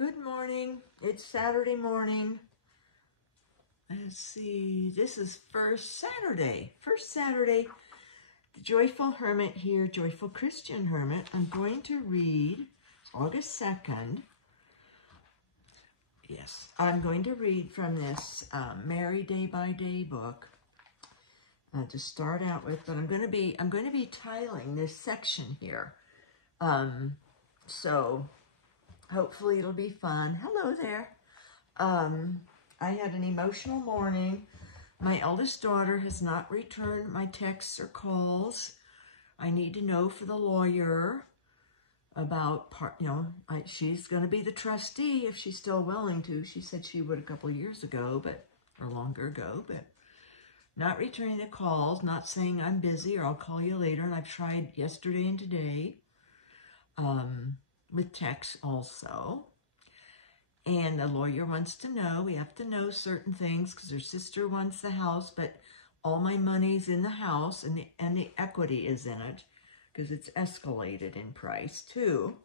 Good morning. It's Saturday morning. Let's see. This is First Saturday. The Joyful Hermit here, Joyful Christian Hermit. I'm going to read August 2nd. Yes, I'm going to read from this Merry Day by Day book to start out with. But I'm going to be titling this section here. So hopefully it'll be fun. Hello there. I had an emotional morning. My eldest daughter has not returned my texts or calls. I need to know for the lawyer about she's going to be the trustee if she's still willing to. She said she would a couple of years ago, or longer ago, but not returning the calls, not saying I'm busy or I'll call you later. And I've tried yesterday and today with text also. And the lawyer wants to know, we have to know certain things because her sister wants the house, but all my money's in the house and the equity is in it because it's escalated in price too.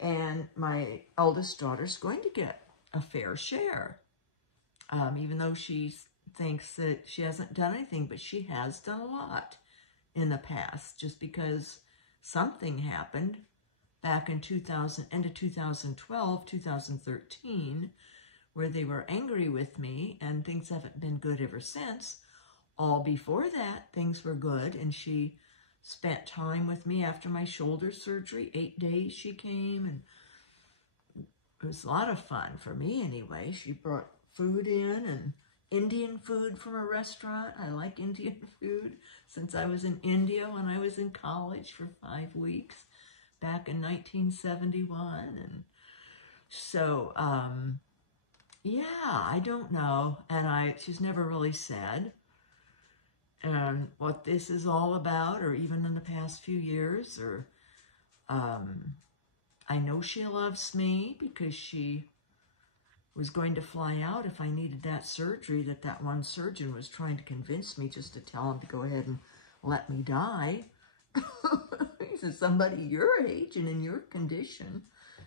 And my eldest daughter's going to get a fair share, even though she thinks that she hasn't done anything, but she has done a lot in the past just because something happened back in end of 2012, 2013, where they were angry with me and things haven't been good ever since. All before that, things were good, and she spent time with me after my shoulder surgery. 8 days she came, and it was a lot of fun for me anyway. She brought food in, and Indian food from a restaurant. I like Indian food since I was in India when I was in college for 5 weeks. Back in 1971, and so, yeah, I don't know, and she's never really said what this is all about, or even in the past few years, or, I know she loves me because she was going to fly out if I needed that surgery, that one surgeon was trying to convince me just to tell him to go ahead and let me die. He said, somebody your age and in your condition.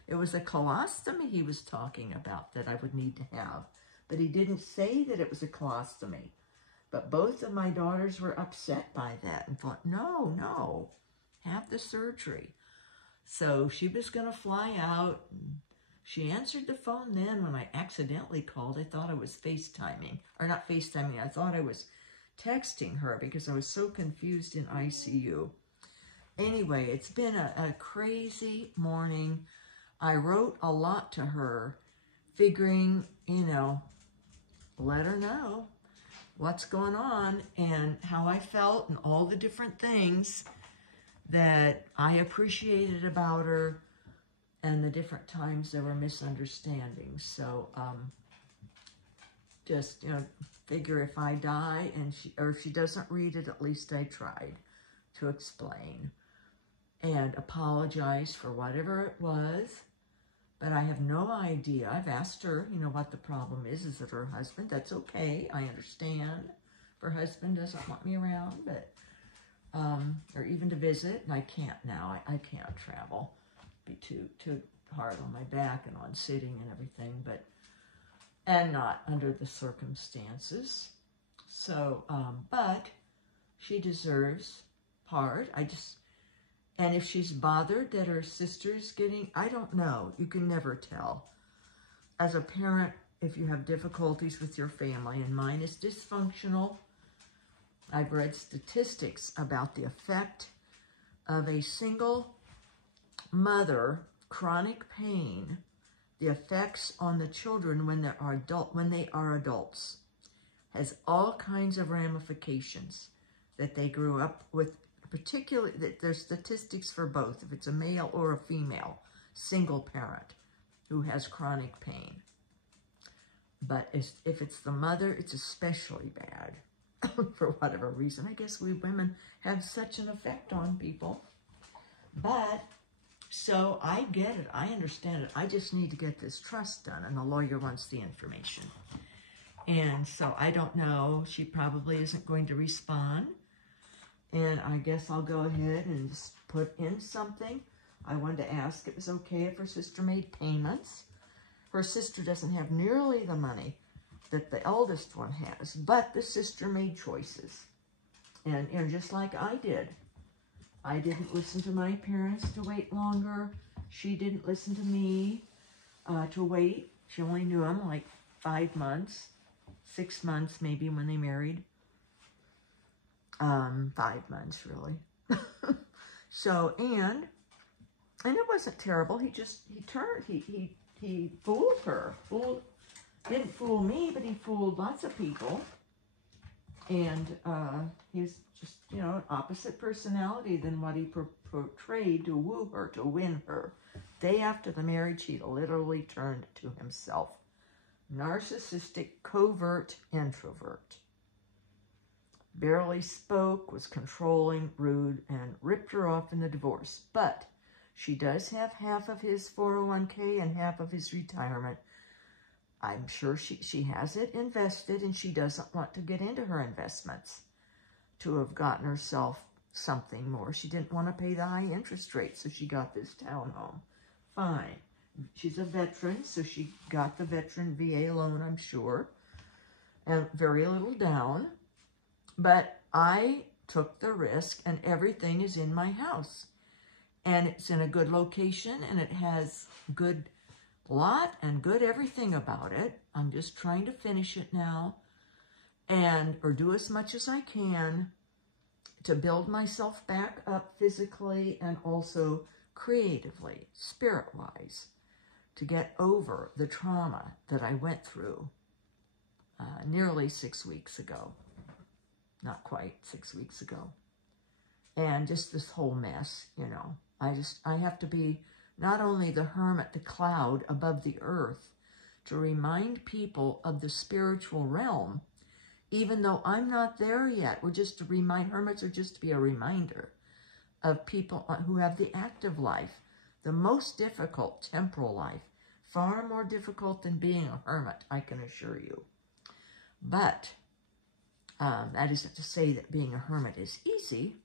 It was a colostomy he was talking about that I would need to have. But he didn't say that it was a colostomy. But both of my daughters were upset by that and thought, no, have the surgery. So she was going to fly out. She answered the phone then when I accidentally called. I thought I was FaceTiming. Or not FaceTiming. I thought I was texting her because I was so confused in ICU. Anyway, it's been a crazy morning. I wrote a lot to her, figuring, let her know what's going on and how I felt and all the different things that I appreciated about her and the different times there were misunderstandings. So, just, figure if I die or if she doesn't read it, at least I tried to explain and apologize for whatever it was, but I have no idea. I've asked her, what the problem is. Is it her husband? That's okay. I understand. Her husband doesn't want me around, but, or even to visit, and I can't now. I can't travel. It'd be too hard on my back and on sitting and everything, and not under the circumstances. So, but she deserves part. And if she's bothered that her sister's getting, I don't know. You can never tell. As a parent, if you have difficulties with your family, and mine is dysfunctional, I've read statistics about the effect of a single mother, chronic pain, the effects on the children when they are adults, has all kinds of ramifications that they grew up with. Particularly, there's statistics for both, if it's a male or a female, single parent who has chronic pain. But if it's the mother, it's especially bad for whatever reason. I guess we women have such an effect on people. But, so I get it. I understand it. I just need to get this trust done, and the lawyer wants the information. And so I don't know. She probably isn't going to respond. And I guess I'll go ahead and just put in something. I wanted to ask if it was okay if her sister made payments Her sister doesn't have nearly the money that the eldest one has, but the sister made choices. And, you know, just like I did. I didn't listen to my parents to wait longer. She didn't listen to me to wait. She only knew him like 5 months, 6 months maybe when they married. 5 months really. So, and it wasn't terrible. He fooled her. Didn't fool me, but he fooled lots of people. And he's just, you know, an opposite personality than what he portrayed to woo her, to win her. Day after the marriage, he literally turned to himself. Narcissistic, covert introvert. Barely spoke, was controlling, rude, and ripped her off in the divorce. But she does have half of his 401k and half of his retirement. I'm sure she has it invested, and she doesn't want to get into her investments to have gotten herself something more. She didn't want to pay the high interest rate, so she got this townhome. Fine. She's a veteran, so she got the veteran VA loan, I'm sure, and very little down. But I took the risk, and everything is in my house. And it's in a good location, and it has good lot and good everything about it. I'm just trying to finish it now, or do as much as I can to build myself back up physically and also creatively, spirit-wise, to get over the trauma that I went through nearly 6 weeks ago. Not quite 6 weeks ago. And just this whole mess, you know. I have to be not only the hermit, the cloud above the earth, to remind people of the spiritual realm, even though I'm not there yet. We're just to remind, hermits are just to be a reminder of people who have the active life, the most difficult temporal life, far more difficult than being a hermit, I can assure you. But that isn't to say that being a hermit is easy.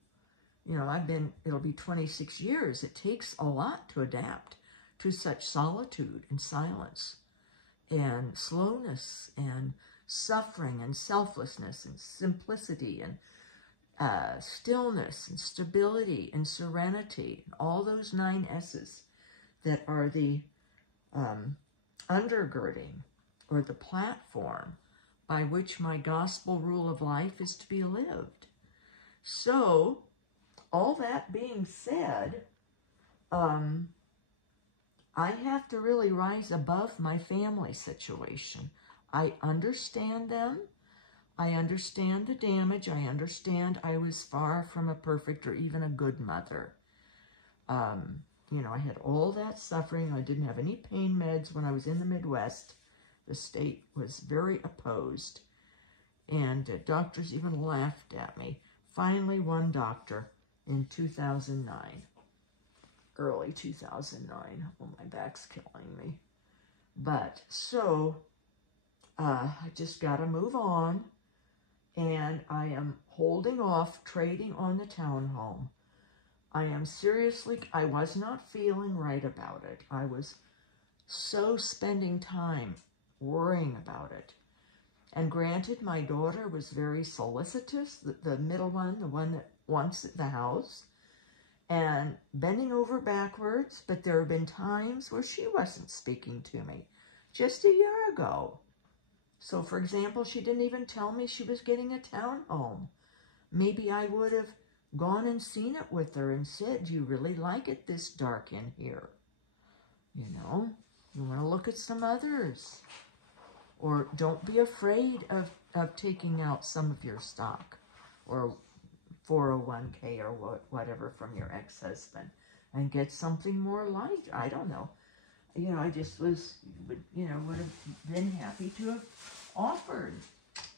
You know, it'll be 26 years. It takes a lot to adapt to such solitude and silence and slowness and suffering and selflessness and simplicity and stillness and stability and serenity. All those 9 S's that are the undergirding or the platform by which my gospel rule of life is to be lived. So, all that being said, I have to really rise above my family situation. I understand them. I understand the damage. I understand I was far from a perfect or even a good mother. You know, I had all that suffering. I didn't have any pain meds when I was in the Midwest. The state was very opposed. And doctors even laughed at me. Finally, one doctor in 2009, early 2009. Oh, my back's killing me. But, so, I just got to move on, and I am holding off trading on the townhome. I am seriously, I was not feeling right about it. I was so spending time worrying about it. And granted, my daughter was very solicitous, the middle one, the one that wants the house, and bending over backwards, but there have been times where she wasn't speaking to me, just a year ago. So, for example, she didn't even tell me she was getting a townhome. Maybe I would have gone and seen it with her and said, do you really like it this dark in here? You know, you want to look at some others. Or don't be afraid of taking out some of your stock or 401k or whatever from your ex-husband and get something more light. I don't know. You know, I just was, you know, would have been happy to have offered.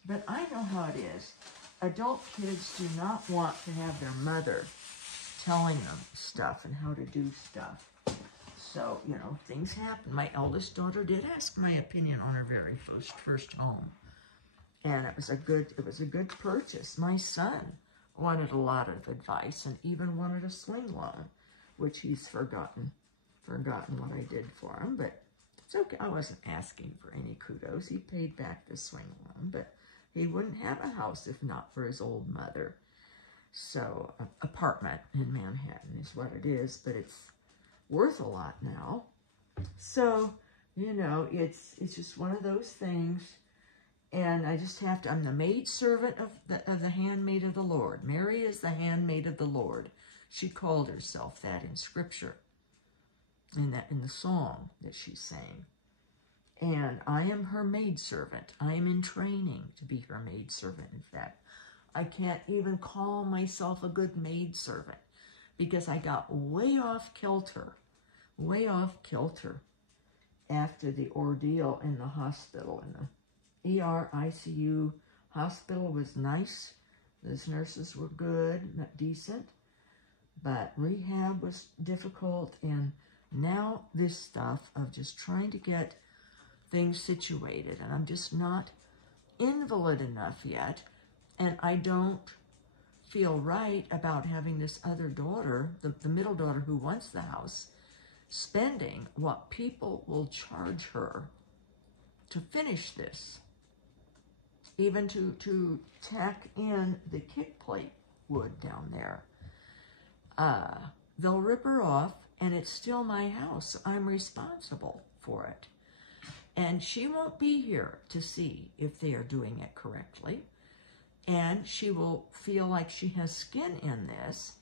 But I know how it is. Adult kids do not want to have their mother telling them stuff and how to do stuff. So, you know, things happen. My eldest daughter did ask my opinion on her very first home. And it was a good purchase. My son wanted a lot of advice and even wanted a swing loan, which he's forgotten what I did for him. But It's okay. I wasn't asking for any kudos. He paid back the swing loan, but he wouldn't have a house if not for his old mother. So, apartment in Manhattan is what it is, but it's worth a lot now. So, you know, it's just one of those things. And I just have to, I'm the maidservant of the handmaid of the Lord. Mary is the handmaid of the Lord. She called herself that in Scripture, in the song that she sang. And I am her maidservant. I am in training to be her maidservant. In fact, I can't even call myself a good maidservant because I got way off kilter after the ordeal in the hospital. In the ER, ICU hospital was nice. Those nurses were good, not decent, but rehab was difficult. And now this stuff of just trying to get things situated, and I'm just not invalid enough yet, and I don't feel right about having this other daughter, the middle daughter who wants the house, spending what people will charge her to finish this, even to tack in the kick plate wood down there. They'll rip her off, and it's still my house. I'm responsible for it. And she won't be here to see if they are doing it correctly. And she will feel like she has skin in this.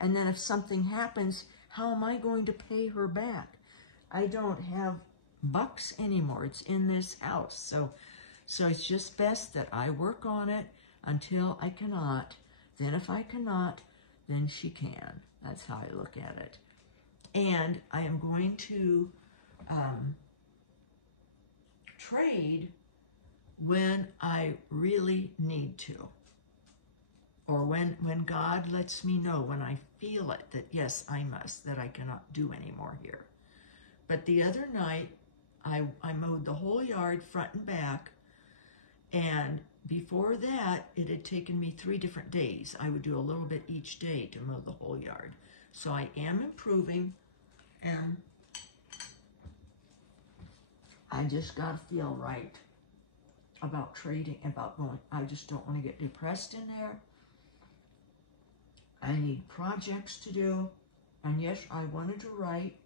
And then if something happens, how am I going to pay her back? I don't have bucks anymore. It's in this house. So it's just best that I work on it until I cannot. Then if I cannot, then she can. That's how I look at it. And I am going to trade when I really need to, or when God lets me know, when I feel it, that yes, I must, that I cannot do anymore here. But the other night, I mowed the whole yard front and back, and before that, it had taken me 3 different days. I would do a little bit each day to mow the whole yard. So I am improving, and I just got to feel right about trading, about going. I just don't want to get depressed in there. I need projects to do. And yes, I wanted to write.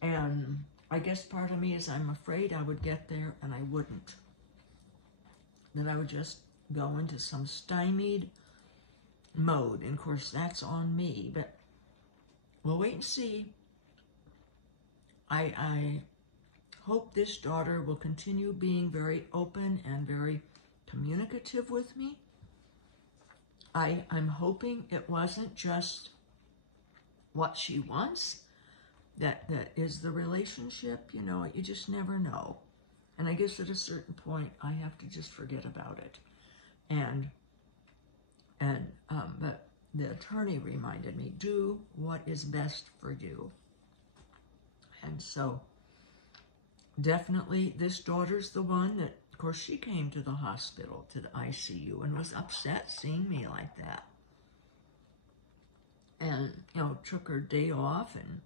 And I guess part of me is I'm afraid I would get there and I wouldn't. That I would just go into some stymied mode. And of course, that's on me. But we'll wait and see. I hope this daughter will continue being very open and very communicative with me. I'm hoping it wasn't just what she wants that is the relationship. You know, you just never know. And I guess at a certain point, I have to just forget about it. But the attorney reminded me, do what is best for you. And so definitely this daughter's the one that, of course, she came to the hospital, to the ICU, and was upset seeing me like that. And, you know, took her day off and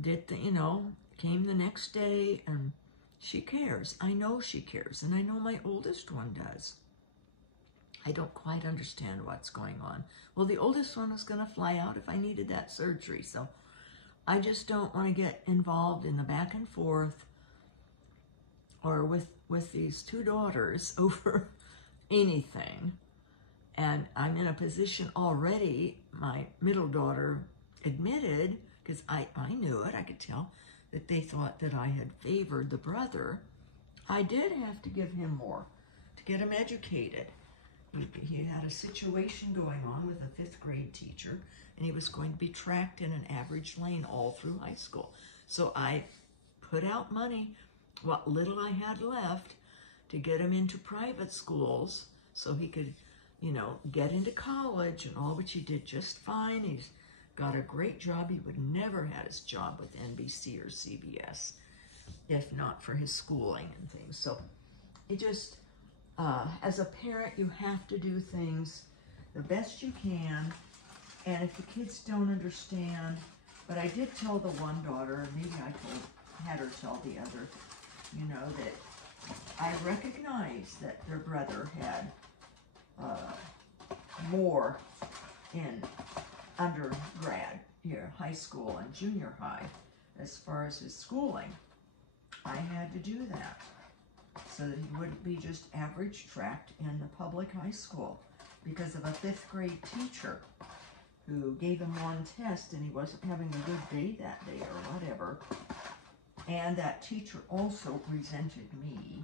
did the, you know, came the next day, and she cares. I know she cares, and I know my oldest one does. I don't quite understand what's going on. Well, the oldest one was going to fly out if I needed that surgery, so I just don't want to get involved in the back and forth or with these 2 daughters over anything. And I'm in a position already, my middle daughter admitted, because I knew it, I could tell, that they thought that I had favored the brother. I did have to give him more to get him educated. He had a situation going on with a 5th grade teacher, and he was going to be tracked in an average lane all through high school. So I put out money, what little I had left, to get him into private schools so he could, you know, get into college and all, which he did just fine. He's got a great job. He would never had his job with NBC or CBS if not for his schooling and things. So it just, as a parent, you have to do things the best you can. And if the kids don't understand, But I did tell the one daughter, maybe I had her tell the other, you know, that I recognize that their brother had more in undergrad, here, high school and junior high, as far as his schooling. I had to do that so that he wouldn't be just average tracked in the public high school because of a 5th grade teacher who gave him one test and he wasn't having a good day that day or whatever. And that teacher also resented me.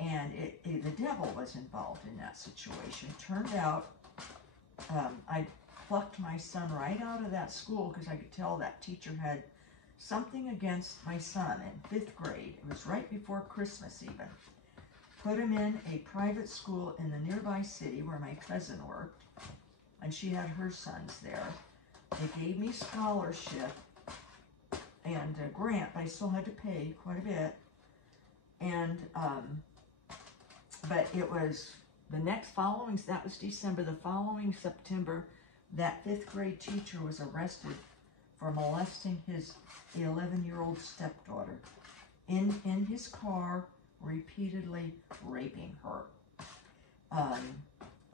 And the devil was involved in that situation. It turned out I plucked my son right out of that school because I could tell that teacher had something against my son in 5th grade. It was right before Christmas even. Put him in a private school in the nearby city where my cousin worked, and she had her sons there. They gave me scholarship and a grant. I still had to pay quite a bit. And, but it was the next following, that was December, the following September, that 5th grade teacher was arrested for molesting his 11-year-old stepdaughter in his car, repeatedly raping her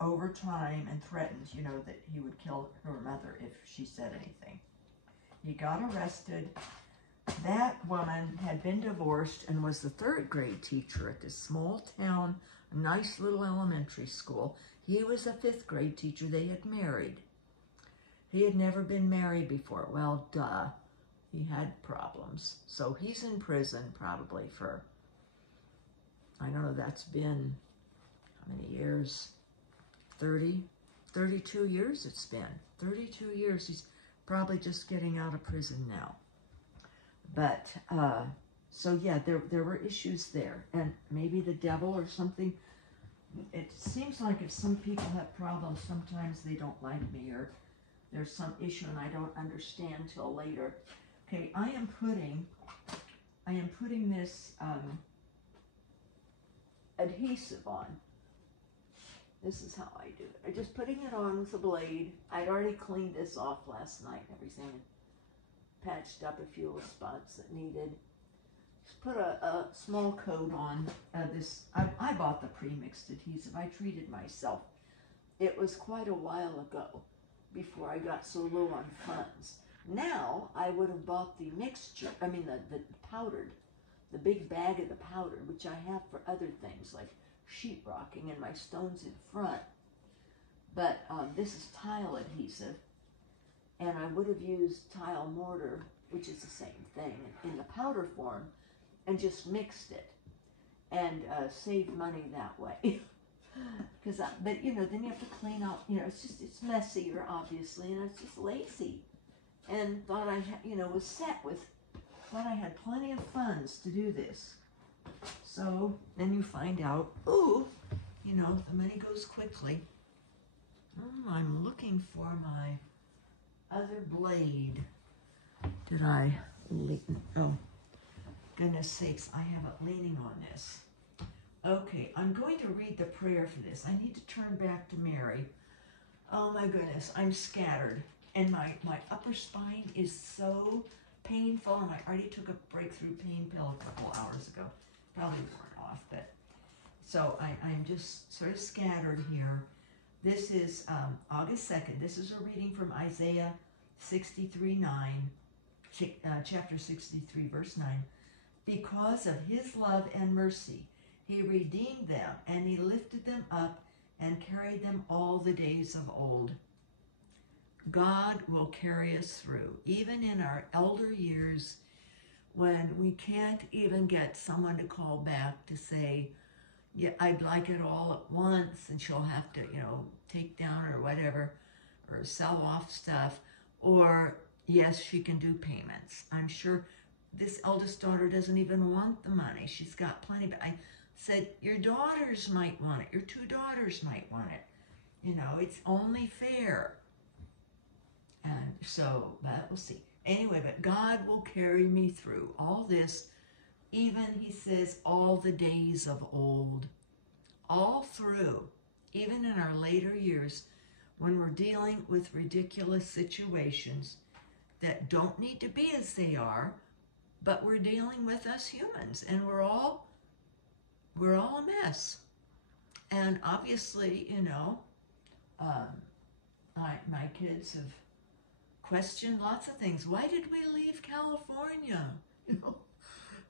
over time, and threatened, you know, that he would kill her mother if she said anything. He got arrested. That woman had been divorced and was the 3rd grade teacher at this small town, nice little elementary school. He was a 5th grade teacher. They had married. He had never been married before. Well, duh. He had problems. So he's in prison probably for, I don't know, that's been, how many years? 32 years it's been. 32 years. He's probably just getting out of prison now. But, so yeah, there were issues there. And maybe the devil or something. It seems like if some people have problems, sometimes they don't like me, or there's some issue and I don't understand till later. Okay, I am putting this adhesive on. This is how I do it. I'm just putting it on with a blade. I'd already cleaned this off last night and everything, and patched up a few spots that needed. Just put a small coat on this. I bought the pre-mixed adhesive. I treated myself. It was quite a while ago before I got so low on funds. Now I would have bought the mixture, I mean the powdered, the big bag of the powdered, which I have for other things like sheetrocking and my stones in front. But this is tile adhesive, and I would have used tile mortar, which is the same thing, in the powder form, and just mixed it and saved money that way. Because, but you know, then you have to clean up. You know, it's messier, obviously, and it's just lazy. And thought I had, you know, was set with, thought I had plenty of funds to do this. So then you find out, ooh, you know, the money goes quickly. I'm looking for my other blade. Did I lean? Oh, goodness sakes, I have it leaning on this. Okay, I'm going to read the prayer for this. I need to turn back to Mary. Oh my goodness, I'm scattered. And my upper spine is so painful, and I already took a breakthrough pain pill a couple hours ago. Probably weren't off, but so I'm just sort of scattered here. This is August 2nd. This is a reading from Isaiah 63:9, chapter 63, verse 9. Because of his love and mercy, he redeemed them, and he lifted them up and carried them all the days of old. God will carry us through, even in our elder years, when we can't even get someone to call back to say, yeah, I'd like it all at once, and she'll have to, you know, take down or whatever, or sell off stuff, or yes, she can do payments. I'm sure this eldest daughter doesn't even want the money. She's got plenty, but I said, your daughters might want it. Your 2 daughters might want it. You know, it's only fair. And so, but we'll see. Anyway, but God will carry me through all this, even, he says, all the days of old. All through, even in our later years, when we're dealing with ridiculous situations, that don't need to be as they are, but we're dealing with us humans, and we're all a mess. And obviously, you know, my kids have questioned lots of things. Why did we leave California? You know,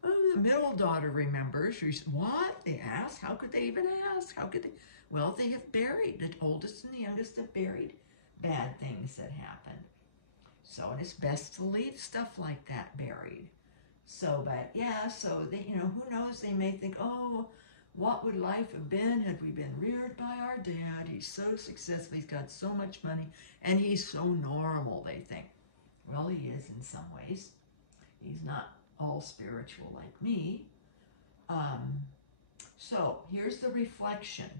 oh, the middle daughter remembers. She's, what? They asked? How could they even ask? How could they? Well, they have buried. The oldest and the youngest have buried bad things that happened. So it's best to leave stuff like that buried. So, but yeah, so they, you know, who knows? They may think, oh, what would life have been had we been reared by our dad? He's so successful. He's got so much money, and he's so normal, they think. Well, he is in some ways. He's not all spiritual like me. So here's the reflection.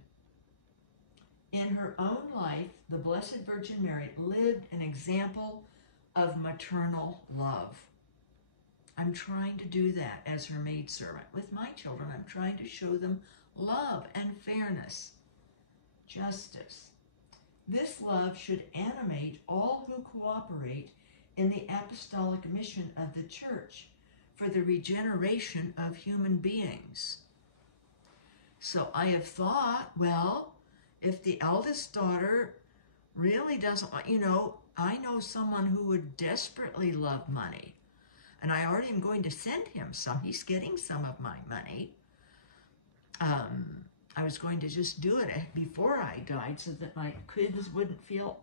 In her own life, the Blessed Virgin Mary lived an example of maternal love. I'm trying to do that as her maidservant. With my children, I'm trying to show them love and fairness, justice. This love should animate all who cooperate in the apostolic mission of the Church for the regeneration of human beings. So I have thought, well, if the eldest daughter really doesn't want, you know, I know someone who would desperately love money. And I already am going to send him some. He's getting some of my money. I was going to just do it before I died so that my kids wouldn't feel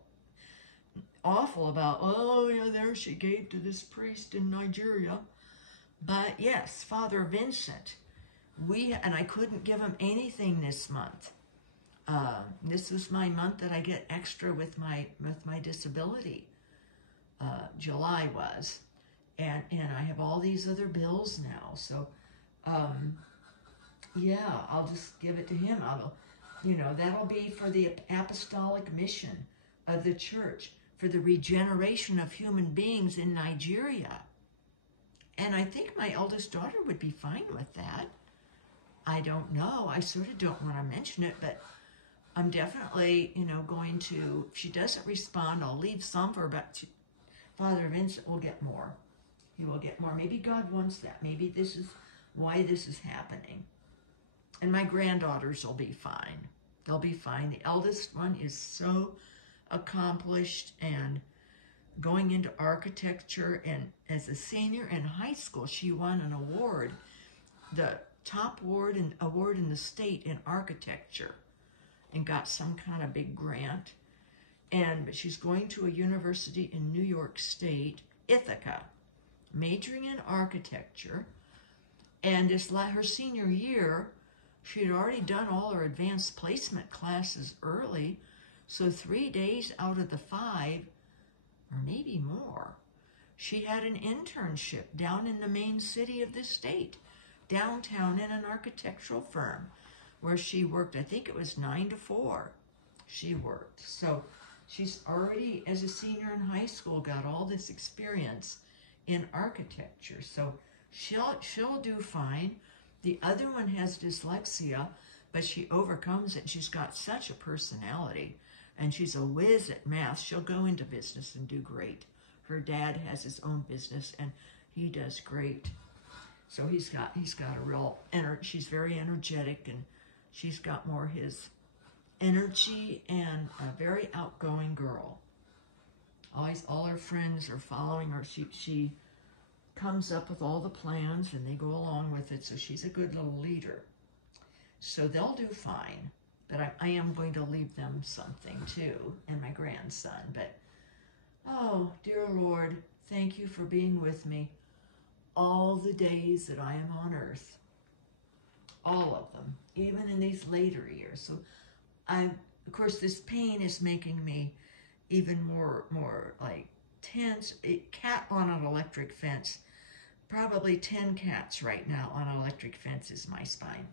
awful about, oh, yeah, there she gave to this priest in Nigeria. But yes, Father Vincent, and I couldn't give him anything this month. This was my month that I get extra with my disability. July was. And I have all these other bills now. So, yeah, I'll just give it to him. That'll be for the apostolic mission of the Church, for the regeneration of human beings in Nigeria. And I think my eldest daughter would be fine with that. I don't know. I sort of don't want to mention it, but I'm definitely, going to, if she doesn't respond, I'll leave some for about Father Vincent will get more. He will get more. Maybe God wants that. Maybe this is why this is happening. And my granddaughters will be fine. They'll be fine. The eldest one is so accomplished and going into architecture. And as a senior in high school, she won an award, the top award in the state in architecture, and got some kind of big grant. But she's going to a university in New York State, Ithaca, majoring in architecture. And her senior year, she had already done all her advanced placement classes early. So 3 days out of the 5, or maybe more, she had an internship down in the main city of the state, downtown in an architectural firm, where she worked, I think it was 9 to 4, she worked. So she's already, as a senior in high school, got all this experience in architecture. So she'll do fine. The other one has dyslexia, but she overcomes it. She's got such a personality, and she's a whiz at math. She'll go into business and do great. Her dad has his own business, and he does great. So he's got a real she's very energetic, and she's got more his energy, and a very outgoing girl. Always, all her friends are following her. She comes up with all the plans, and they go along with it. So she's a good little leader. So they'll do fine. But I am going to leave them something too, and my grandson. But, oh, dear Lord, thank you for being with me all the days that I am on earth. All of them, even in these later years. So of course, this pain is making me even more like tense. A cat on an electric fence, probably 10 cats right now on an electric fence is my spine.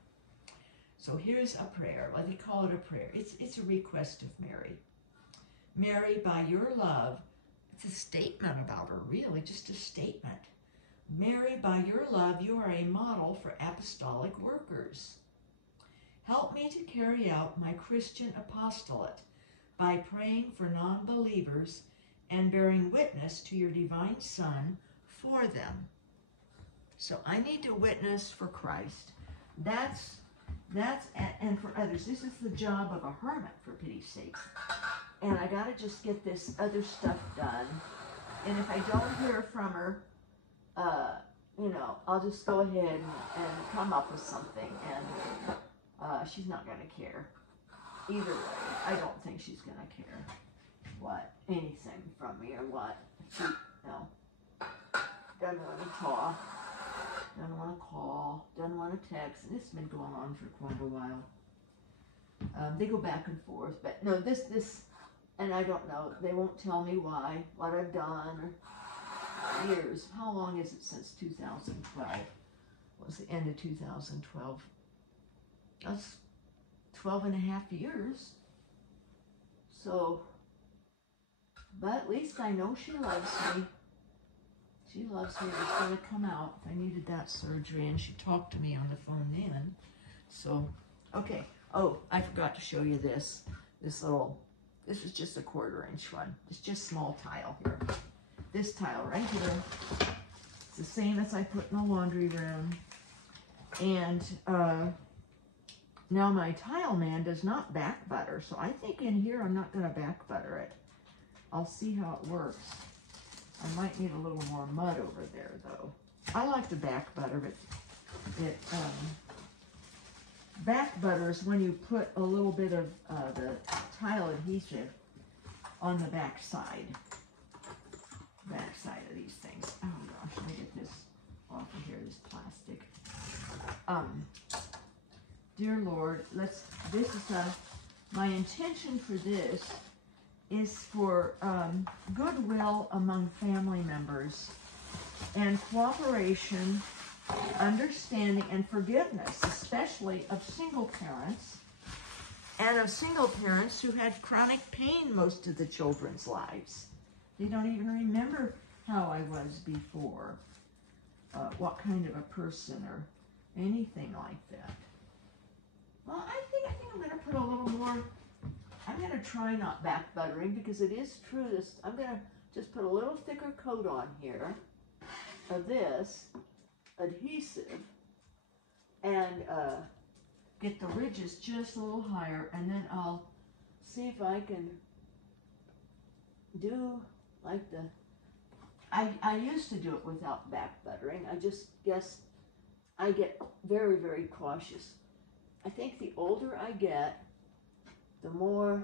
So here's a prayer. Let me call it a prayer. It's a request of Mary. Mary, by your love, it's a statement about her, really, just a statement. Mary, by your love, you are a model for apostolic workers. Help me to carry out my Christian apostolate by praying for non-believers and bearing witness to your divine Son for them. So I need to witness for Christ. That's and for others. This is the job of a hermit, for pity's sakes. And I got to just get this other stuff done. And if I don't hear from her, you know, I'll just go ahead and come up with something. And she's not going to care. Either way, I don't think she's going to care anything from me or what. She, no. Doesn't want to talk. Doesn't want to call. Doesn't want to text. And this has been going on for quite a while. They go back and forth. But no, this, and I don't know. They won't tell me why, what I've done, or years. How long is it since 2012? What was the end of 2012? That's 12 and a half years. So, but at least I know she loves me. She loves me. It's going to come out. I needed that surgery, and she talked to me on the phone then. So, okay. Oh, I forgot to show you this. This was just a 1/4 inch one. It's just small tile here. This tile right here. It's the same as I put in the laundry room. And now my tile man does not back butter. So I think in here I'm not going to back butter it. I'll see how it works. I might need a little more mud over there, though. I like to back butter, but back butter is when you put a little bit of the tile adhesive on the back side of these things. Oh gosh, let me get this off of here, this plastic. Dear Lord, my intention for this is for goodwill among family members and cooperation, understanding, and forgiveness, especially of single parents and of single parents who had chronic pain most of the children's lives. They don't even remember how I was before, what kind of a person or anything like that. Well, I think I'm going to put a little more. I'm going to try not back buttering because it is true. I'm going to just put a little thicker coat on here of this adhesive and get the ridges just a little higher, and then I'll see if I can do like I used to do it without back buttering. I just guess I get very, very cautious. I think the older I get, the more,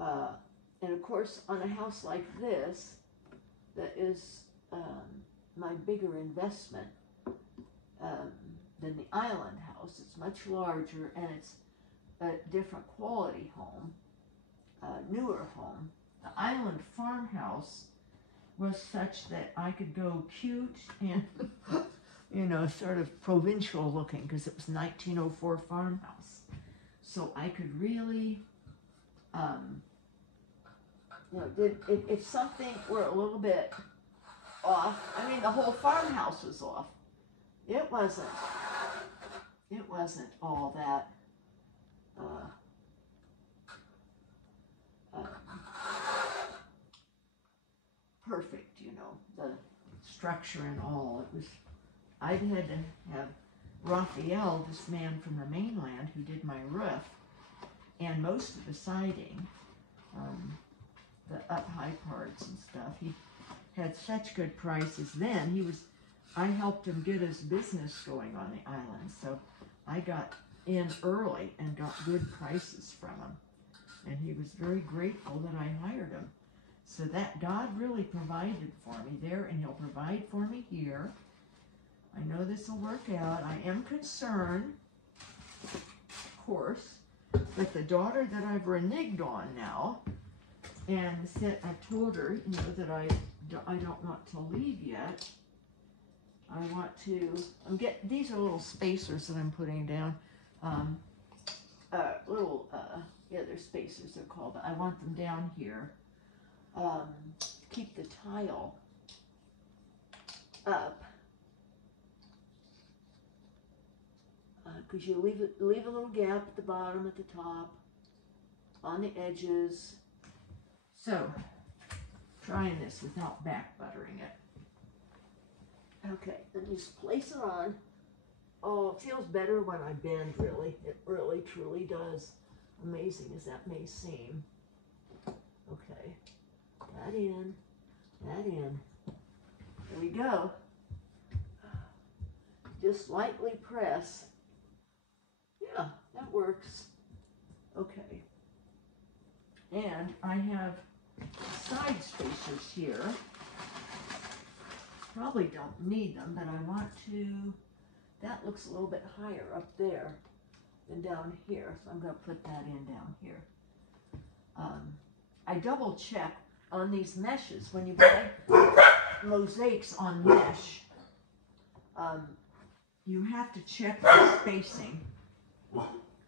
and of course on a house like this, that is my bigger investment than the island house. It's much larger and it's a different quality home, newer home. The island farmhouse was such that I could go cute and, you know, sort of provincial looking because it was 1904 farmhouse. So I could really, you know, if something were a little bit off, I mean, the whole farmhouse was off. It wasn't all that, perfect, you know, the structure and all. It was, I'd had to have Raphael, this man from the mainland who did my roof and most of the siding, the up high parts and stuff. He had such good prices then. I helped him get his business going on the island, so I got in early and got good prices from him. And he was very grateful that I hired him. So that God really provided for me there, and he'll provide for me here. I know this will work out. I am concerned, of course, with the daughter that I've reneged on now, and said, I've told her, you know, that I don't want to leave yet. I want to, these are little spacers that I'm putting down. Yeah, they're spacers, they're called. I want them down here. Keep the tile up. Because you leave a little gap at the bottom, at the top, on the edges. So, trying this without back buttering it. Okay, then just place it on. Oh, it feels better when I bend, really. It really, truly does. Amazing as that may seem. Okay, that in, that in. There we go. Just lightly press. Yeah, that works. Okay. And I have side spacers here. Probably don't need them, but I want to, that looks a little bit higher up there than down here. So I'm going to put that in down here. I double check on these meshes. When you buy mosaics on mesh, you have to check the spacing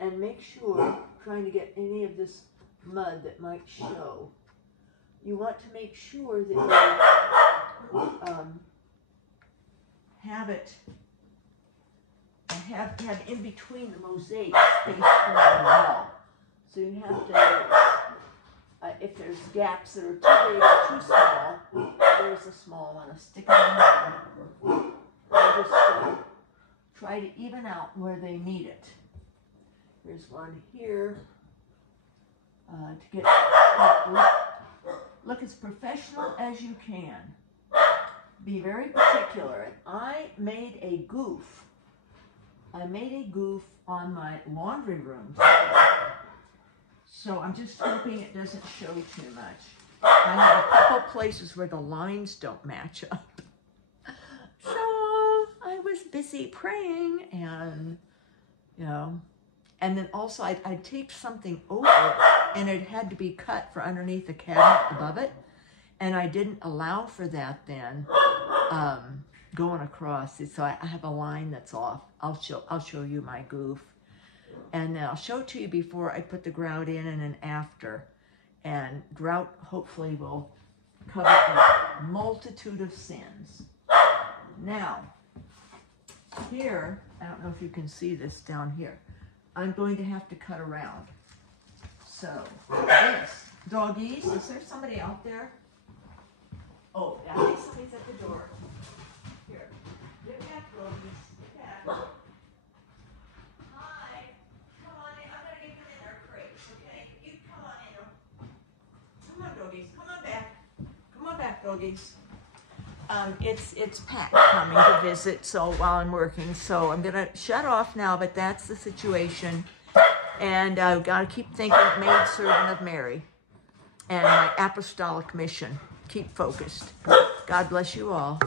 and make sure, trying to get any of this mud that might show. You want to make sure that you have in between the mosaic space from the wall. So you have to, if there's gaps that are too big or too small, there's a small one, a stick in the hand. And just try to even out where they need it. Here's one here. To get look as professional as you can. Be very particular. And I made a goof. I made a goof on my laundry room. So I'm just hoping it doesn't show too much. I have a couple places where the lines don't match up. So I was busy praying, and you know, and then also I taped something over, and it had to be cut for underneath the cabinet above it, and I didn't allow for that then going across. So I have a line that's off. I'll show you my goof, and then I'll show it to you before I put the grout in and then after. And grout hopefully will cover a multitude of sins. Now, here, I don't know if you can see this down here, I'm going to have to cut around. So, this, doggies, is there somebody out there? Oh, I think somebody's at the door. Here, get back, doggies, get back. Hi, come on in, I'm going to get them in their crates, okay? You come on in. Come on, doggies, come on back. Come on back, doggies. It's Pat coming to visit, so while I'm working, so I'm gonna shut off now, but that's the situation. And I've got to keep thinking of maidservant of Mary and my apostolic mission. Keep focused. God bless you all.